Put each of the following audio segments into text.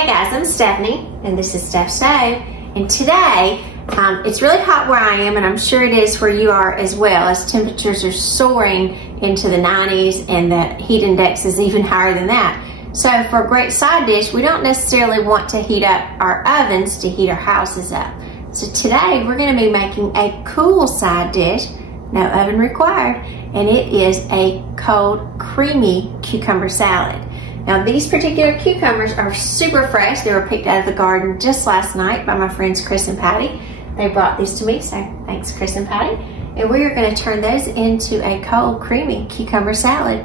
Hey guys, I'm Stephanie, and this is Steph's Stove. And today, it's really hot where I am, and I'm sure it is where you are as well, as temperatures are soaring into the 90s, and the heat index is even higher than that. So for a great side dish, we don't necessarily want to heat up our ovens to heat our houses up. So today, we're gonna be making a cool side dish, no oven required, and it is a cold, creamy cucumber salad. Now these particular cucumbers are super fresh. They were picked out of the garden just last night by my friends Chris and Patty. They brought these to me, so thanks Chris and Patty. And we are going to turn those into a cold, creamy cucumber salad.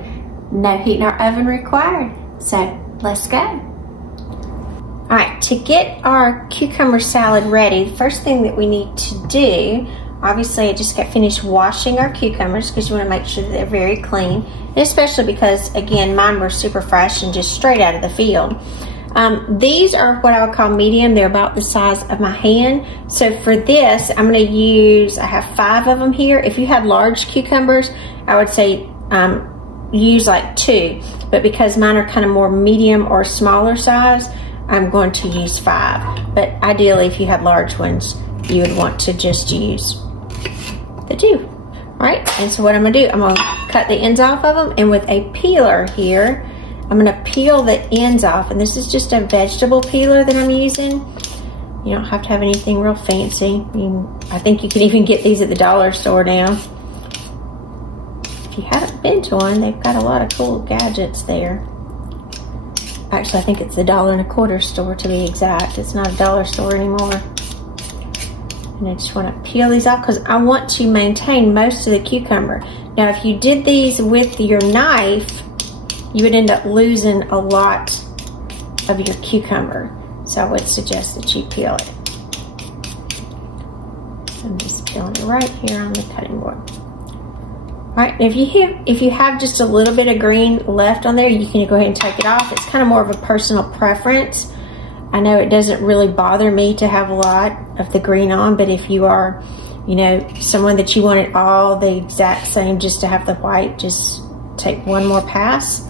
No heat in our oven required. So let's go. All right, to get our cucumber salad ready, first thing that we need to do, obviously I just got finished washing our cucumbers because you want to make sure that they're very clean, and especially because, again, mine were super fresh and just straight out of the field. These are what I would call medium. They're about the size of my hand. So for this, I'm going to use, I have 5 of them here. If you had large cucumbers, I would say use like 2. But because mine are kind of more medium or smaller size, I'm going to use 5. But ideally, if you had large ones, you would want to just use the 2. All right, and so what I'm gonna do, I'm gonna cut the ends off of them, and with a peeler here, I'm gonna peel the ends off, and this is just a vegetable peeler that I'm using. You don't have to have anything real fancy. I think you can even get these at the dollar store now. If you haven't been to one, they've got a lot of cool gadgets there. Actually, I think it's the $1.25 store to be exact. It's not a dollar store anymore. And I just want to peel these off because I want to maintain most of the cucumber. Now, if you did these with your knife, you would end up losing a lot of your cucumber. So I would suggest that you peel it. I'm just peeling it right here on the cutting board. All right, if you have just a little bit of green left on there, you can go ahead and take it off. It's kind of more of a personal preference. I know it doesn't really bother me to have a lot of the green on, but if you are, you know, someone that you want it all the exact same just to have the white, just take one more pass,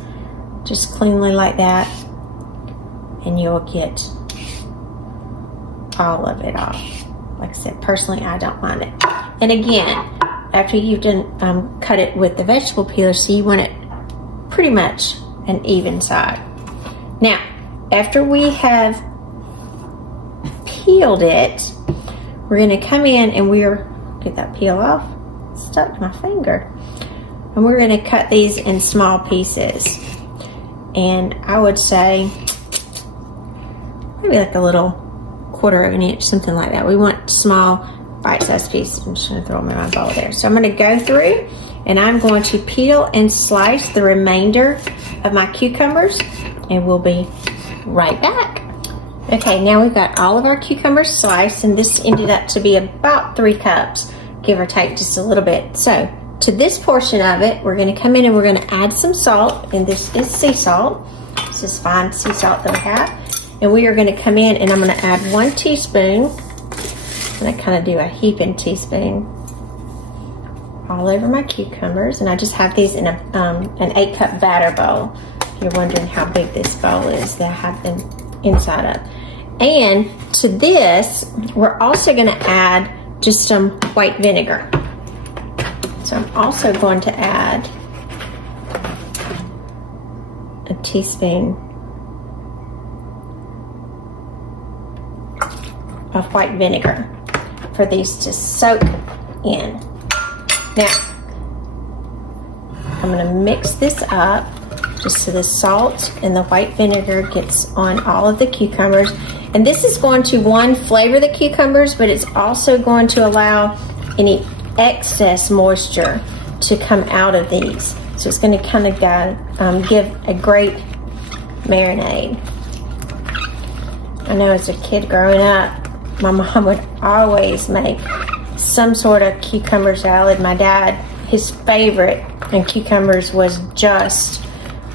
just cleanly like that, and you'll get all of it off. Like I said, personally, I don't mind it. And again, after you've done cut it with the vegetable peeler, so you want it pretty much an even side. Now, after we have peeled it, we're going to come in and get that peel off. It's stuck to my finger. And we're going to cut these in small pieces. And I would say maybe like a little 1/4 inch, something like that. We want small bite-sized pieces. I'm just going to throw them in my bowl there. So I'm going to go through and I'm going to peel and slice the remainder of my cucumbers, and we'll be right back. Okay, now we've got all of our cucumbers sliced, and this ended up to be about 3 cups, give or take just a little bit. So to this portion of it, we're going to come in and we're going to add some salt, and this is sea salt. This is fine sea salt that we have. And we are going to come in and I'm going to add 1 teaspoon. I'm going to kind of do a heaping teaspoon all over my cucumbers, and I just have these in an 8-cup batter bowl. If you're wondering how big this bowl is that I have them inside of. And to this, we're also going to add just some white vinegar. So I'm also going to add a teaspoon of white vinegar for these to soak in. Now, I'm going to mix this up just so the salt and the white vinegar gets on all of the cucumbers. And this is going to, one, flavor the cucumbers, but it's also going to allow any excess moisture to come out of these. So it's going to kind of give a great marinade. I know as a kid growing up, my mom would always make some sort of cucumber salad. My dad, his favorite in cucumbers was just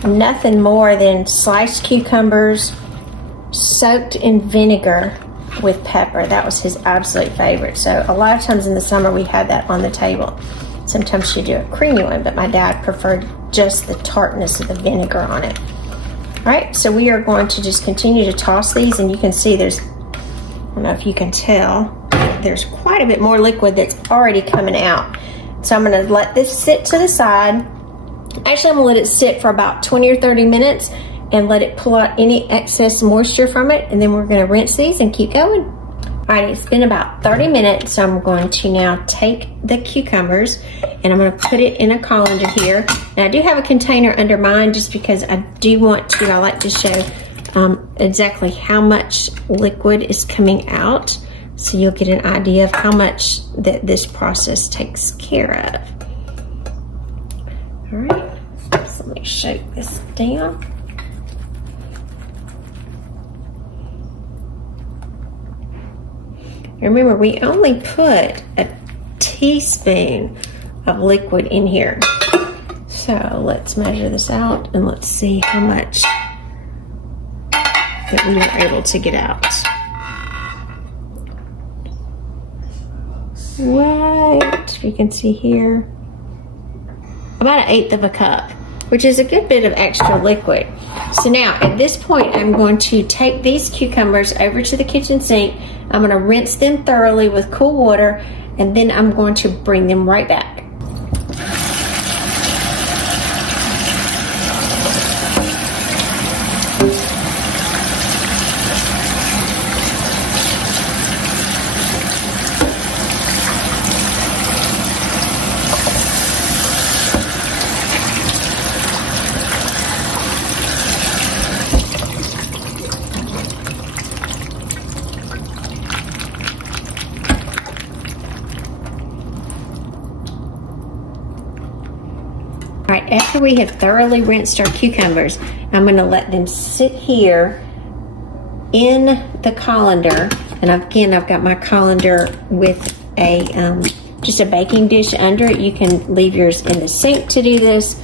nothing more than sliced cucumbers soaked in vinegar with pepper. That was his absolute favorite. So a lot of times in the summer we had that on the table. Sometimes she'd do a creamy one, but my dad preferred just the tartness of the vinegar on it. All right, so we are going to just continue to toss these, and you can see there's, I don't know if you can tell, there's quite a bit more liquid that's already coming out. So I'm gonna let this sit to the side. Actually, I'm gonna let it sit for about 20 or 30 minutes and let it pull out any excess moisture from it, and then we're gonna rinse these and keep going. All right, it's been about 30 minutes, so I'm going to now take the cucumbers and I'm gonna put it in a colander here. And I do have a container under mine just because I do want to, I like to show exactly how much liquid is coming out, so you'll get an idea of how much that this process takes care of. All right, so let me shake this down. Remember, we only put a teaspoon of liquid in here. So let's measure this out and let's see how much that we were able to get out. Right, you can see here, about 1/8 of a cup, which is a good bit of extra liquid. So now at this point, I'm going to take these cucumbers over to the kitchen sink. I'm gonna rinse them thoroughly with cool water, and then I'm going to bring them right back. All right, after we have thoroughly rinsed our cucumbers, I'm gonna let them sit here in the colander. And again, I've got my colander with a just a baking dish under it. You can leave yours in the sink to do this.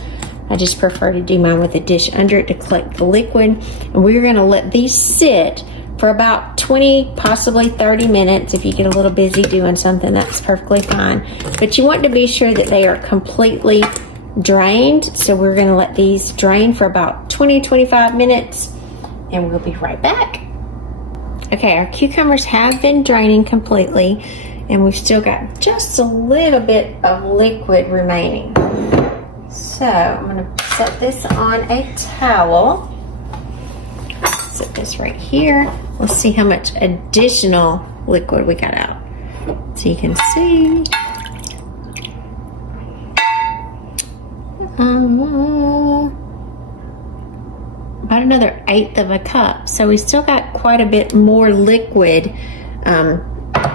I just prefer to do mine with a dish under it to collect the liquid. And we're gonna let these sit for about 20, possibly 30 minutes. If you get a little busy doing something, that's perfectly fine. But you want to be sure that they are completely drained. So we're gonna let these drain for about 20, 25 minutes, and we'll be right back. Okay, our cucumbers have been draining completely, and we've still got just a little bit of liquid remaining. So I'm gonna set this on a towel. Set this right here. Let's see how much additional liquid we got out. So you can see. About another 1/8 of a cup. So we still got quite a bit more liquid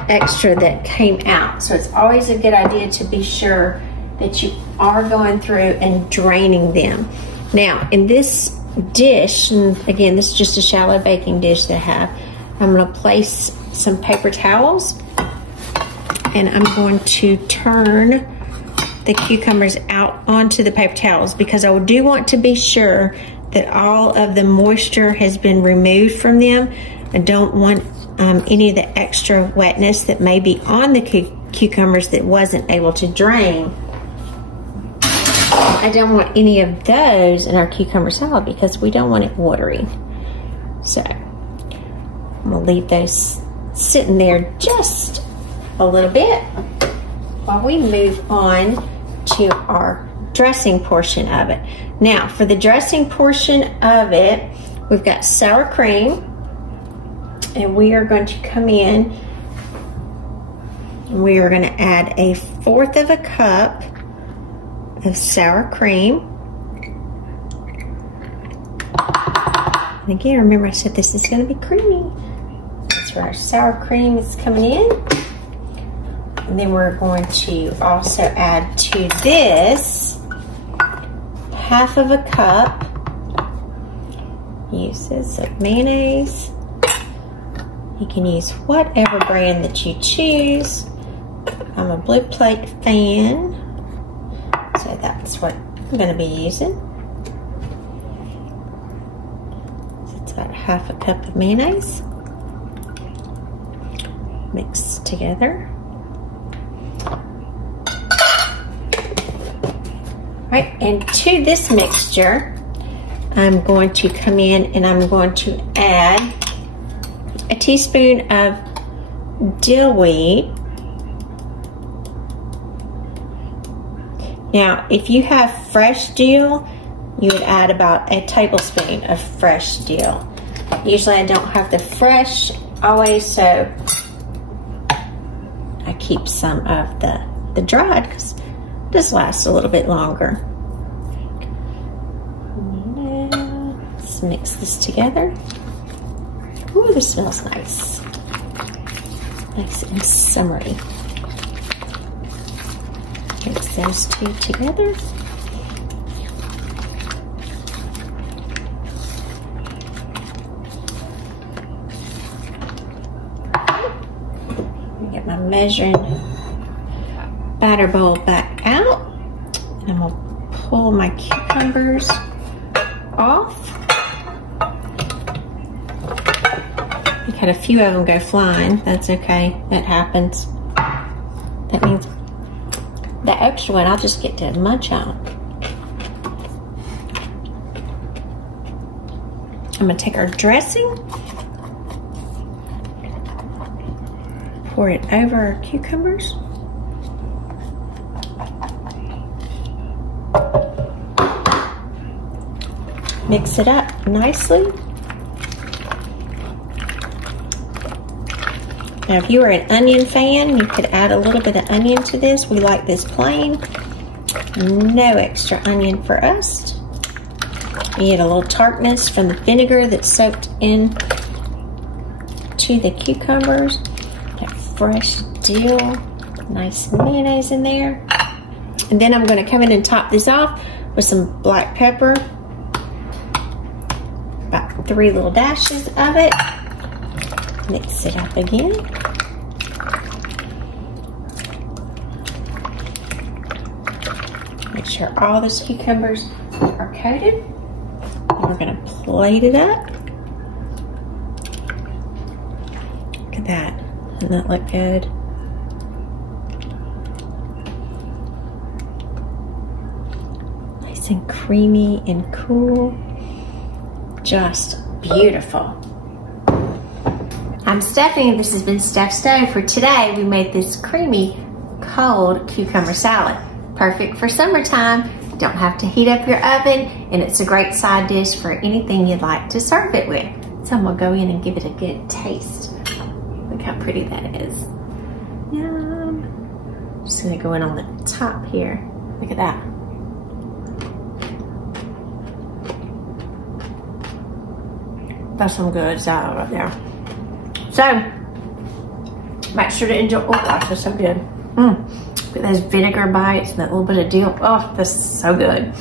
extra that came out. So it's always a good idea to be sure that you are going through and draining them. Now in this dish, and again this is just a shallow baking dish that I have, I'm going to place some paper towels, and I'm going to turn the cucumbers out onto the paper towels, because I do want to be sure that all of the moisture has been removed from them. I don't want any of the extra wetness that may be on the cucumbers that wasn't able to drain. I don't want any of those in our cucumber salad because we don't want it watery. So I'm gonna leave those sitting there just a little bit while we move on to our dressing portion of it. Now for the dressing portion of it, we've got sour cream, and we are going to come in and we are going to add 1/4 of a cup of sour cream. And again, remember I said this is going to be creamy. That's where our sour cream is coming in. And then we're going to also add to this 1/2 of a cup uses of mayonnaise. You can use whatever brand that you choose. I'm a Blue Plate fan, so that's what I'm going to be using. So it's about 1/2 a cup of mayonnaise mixed together. Right, and to this mixture, I'm going to come in and I'm going to add a teaspoon of dill weed. Now, if you have fresh dill, you would add about a tablespoon of fresh dill. Usually I don't have the fresh always, so I keep some of the dried because this lasts a little bit longer. Let's mix this together. Ooh, this smells nice. Nice and summery. Mix those two together. Get my measuring batter bowl back out, and I'm going to pull my cucumbers off. I had a few of them go flying. That's okay. That happens. That means the extra one I'll just get to munch on. I'm going to take our dressing, pour it over our cucumbers. Mix it up nicely. Now, if you are an onion fan, you could add a little bit of onion to this. We like this plain. No extra onion for us. You get a little tartness from the vinegar that's soaked in to the cucumbers. Got fresh dill, nice mayonnaise in there. And then I'm going to come in and top this off with some black pepper. About 3 little dashes of it. Mix it up again. Make sure all those cucumbers are coated. And we're going to plate it up. Look at that. Doesn't that look good? Nice and creamy and cool. Just beautiful. I'm Stephanie, this has been Steph's Stove. For today, we made this creamy, cold cucumber salad. Perfect for summertime. Don't have to heat up your oven, and it's a great side dish for anything you'd like to serve it with. So I'm gonna go in and give it a good taste. Look how pretty that is. Yum. Just gonna go in on the top here. Look at that. That's some good salad right there. So, make sure to enjoy. Oh gosh, that's so good. Look at those vinegar bites and that little bit of dill. Oh, that's so good.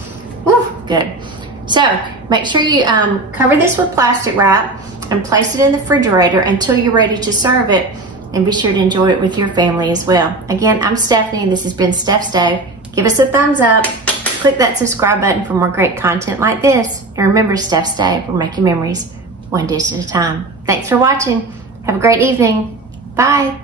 Woo, good. So, make sure you cover this with plastic wrap and place it in the refrigerator until you're ready to serve it. And be sure to enjoy it with your family as well. Again, I'm Stephanie and this has been Steph's Stove. Give us a thumbs up. Click that subscribe button for more great content like this. And remember, Steph's Stove, we're making memories one dish at a time. Thanks for watching. Have a great evening. Bye.